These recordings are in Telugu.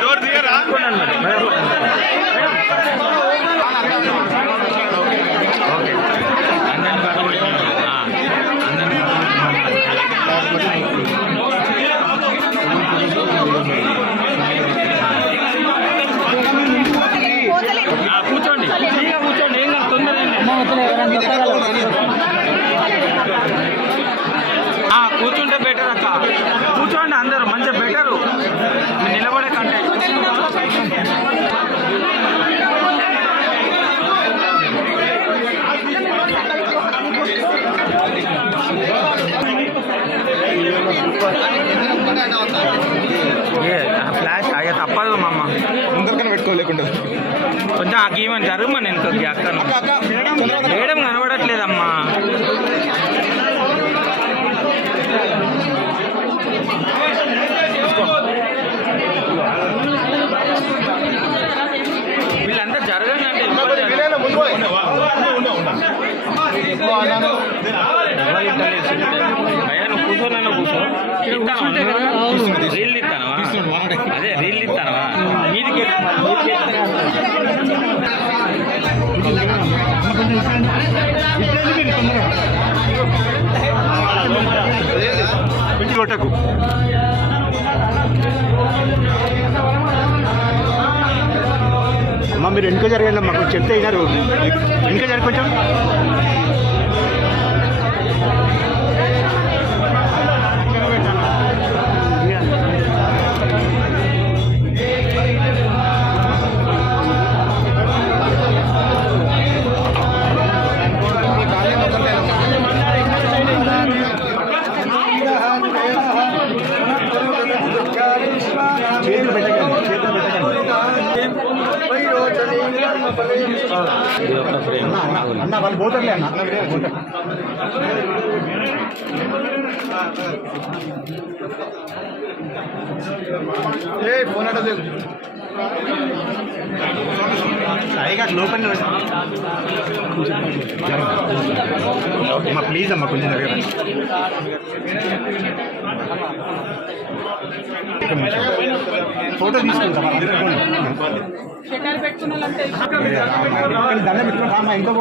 डोर दिए కూర్చోండి కూర్చోండి ఏం కాదు కూర్చుంటే బెటర్ అక్క కూర్చోండి అందరూ మంచిగా బెటరు నిలబడే కంటే ఫ్లాష్ అయ్యా తప్పదు మా అమ్మ ముందరికన్నా పెట్టుకోలేకుండా కొంచెం ఆకేమని జరుగు నేను అక్కను మేడం కనబడట్లేదమ్మా వీళ్ళంతా జరగనండి భయ్యా నువ్వు కూర్చోనన్నా కూర్చో రీల్ ఇస్తానవా అదే రీల్ ఇస్తానవా మీదికి కొట్టకు అమ్మ మీరు వెనుక జరగండి అమ్మా కొంచెం చెప్తే అయినారు వెనుక జరగ కొంచెం అన్న వాళ్ళు పోతారులే అన్న ఫోన్ అడ్డ అయ్యగా లోపల అమ్మా ప్లీజ్ అమ్మా కొంచెం ఫోటో తీసుకుంటాం దండం పెట్టుకుంటా ఇంకో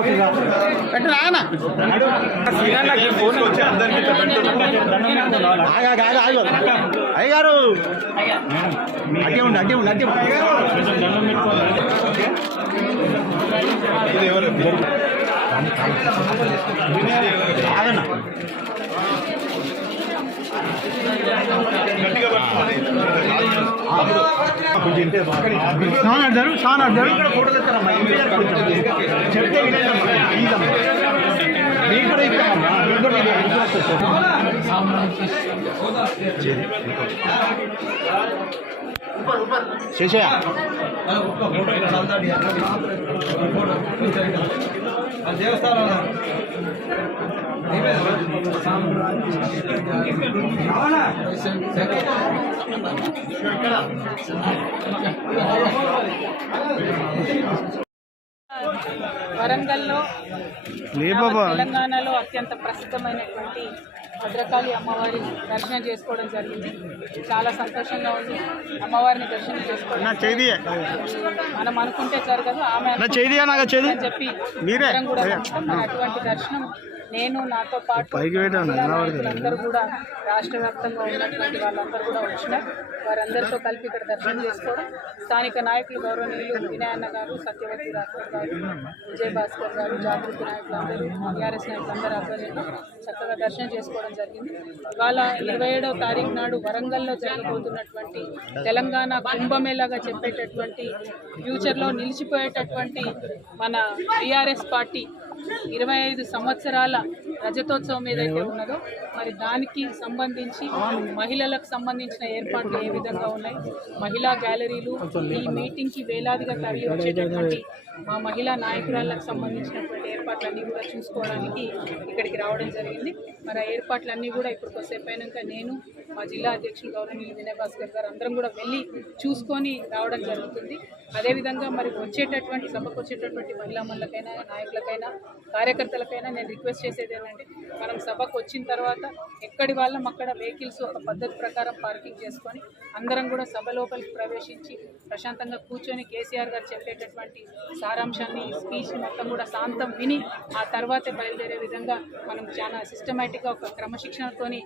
పెట్టరా అయ్యగారు అడ్డే ఉండి అడ్డే ఉండి అడ్డే సాన్ ఆడతారు ఫోటో తెస్తారమ్మా చెప్తే మీకు కూడా ఇస్తామమ్మా శేషయ్య దేవస్థానం వరంగల్లో తెలంగాణలో అత్యంత ప్రసిద్ధమైనటువంటి భద్రకాళి అమ్మవారి దర్శనం చేసుకోవడం జరిగింది. చాలా సంతోషంగా ఉంది. అమ్మవారిని దర్శనం చేసుకోవడం మనం అనుకుంటే జరగదు, ఆమె అని చెప్పి కూడా మన అటువంటి దర్శనం నేను నాతో పాటు అందరూ కూడా రాష్ట్ర వ్యాప్తంగా ఉన్నటువంటి వాళ్ళందరూ కూడా వచ్చినారు. వారందరితో కలిపి ఇక్కడ దర్శనం చేసుకోవడం, స్థానిక నాయకులు గౌరవనీయులు వినయన్న గారు, సత్యవతి రాథోడ్ గారు, విజయ్ భాస్కర్ గారు, జాగృతి నాయకులందరూ, టీఆర్ఎస్ నాయకులందరూ ఆధ్వర్యంలో చక్కగా దర్శనం చేసుకోవడం జరిగింది. ఇవాళ 27వ తారీఖు నాడు వరంగల్లో జరగబోతున్నటువంటి తెలంగాణ కుంభమేళాగా చెప్పేటటువంటి ఫ్యూచర్లో నిలిచిపోయేటటువంటి మన టీఆర్ఎస్ పార్టీ 25 సంవత్సరాల రజతోత్సవం ఏదైతే ఉన్నదో మరి దానికి సంబంధించి మహిళలకు సంబంధించిన ఏర్పాట్లు ఏ విధంగా ఉన్నాయి, మహిళా గ్యాలరీలు, ఈ మీటింగ్కి వేలాదిగా తరలి వచ్చేటటువంటి మా మహిళా నాయకురాలకు సంబంధించినటువంటి ఏర్పాట్లన్నీ కూడా చూసుకోవడానికి ఇక్కడికి రావడం జరిగింది. మరి ఆ ఏర్పాట్లన్నీ కూడా ఇప్పుడు కొద్దిసేపు అయినాక నేను, మా జిల్లా అధ్యక్షులు గౌరవనీయులు వినయ్ భాస్కర్ గారు అందరం కూడా వెళ్ళి చూసుకొని రావడం జరుగుతుంది. అదేవిధంగా మరి వచ్చేటటువంటి సభకు వచ్చేటటువంటి మహిళా మనులకైనా, నాయకులకైనా, కార్యకర్తలకైనా నేను రిక్వెస్ట్ చేసేది చెప్తున్నానంటే మనం సభకు వచ్చిన తర్వాత ఎక్కడి వాళ్ళం అక్కడ వెహికల్స్ ఒక పద్ధతి ప్రకారం పార్కింగ్ చేసుకొని అందరం కూడా సభ లోపలికి ప్రవేశించి ప్రశాంతంగా కూర్చొని కేసీఆర్ గారు చెప్పేటటువంటి సారాంశాన్ని స్పీచ్ మొత్తం కూడా శాంతం విని ఆ తర్వాతే బయలుదేరే విధంగా మనం చాలా సిస్టమేటిక్గా ఒక క్రమశిక్షణతోని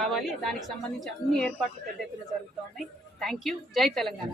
రావాలి. దానికి సంబంధించి అన్ని ఏర్పాట్లు పెద్ద ఎత్తున జరుగుతూ ఉన్నాయి. Thank you. జై తెలంగాణ.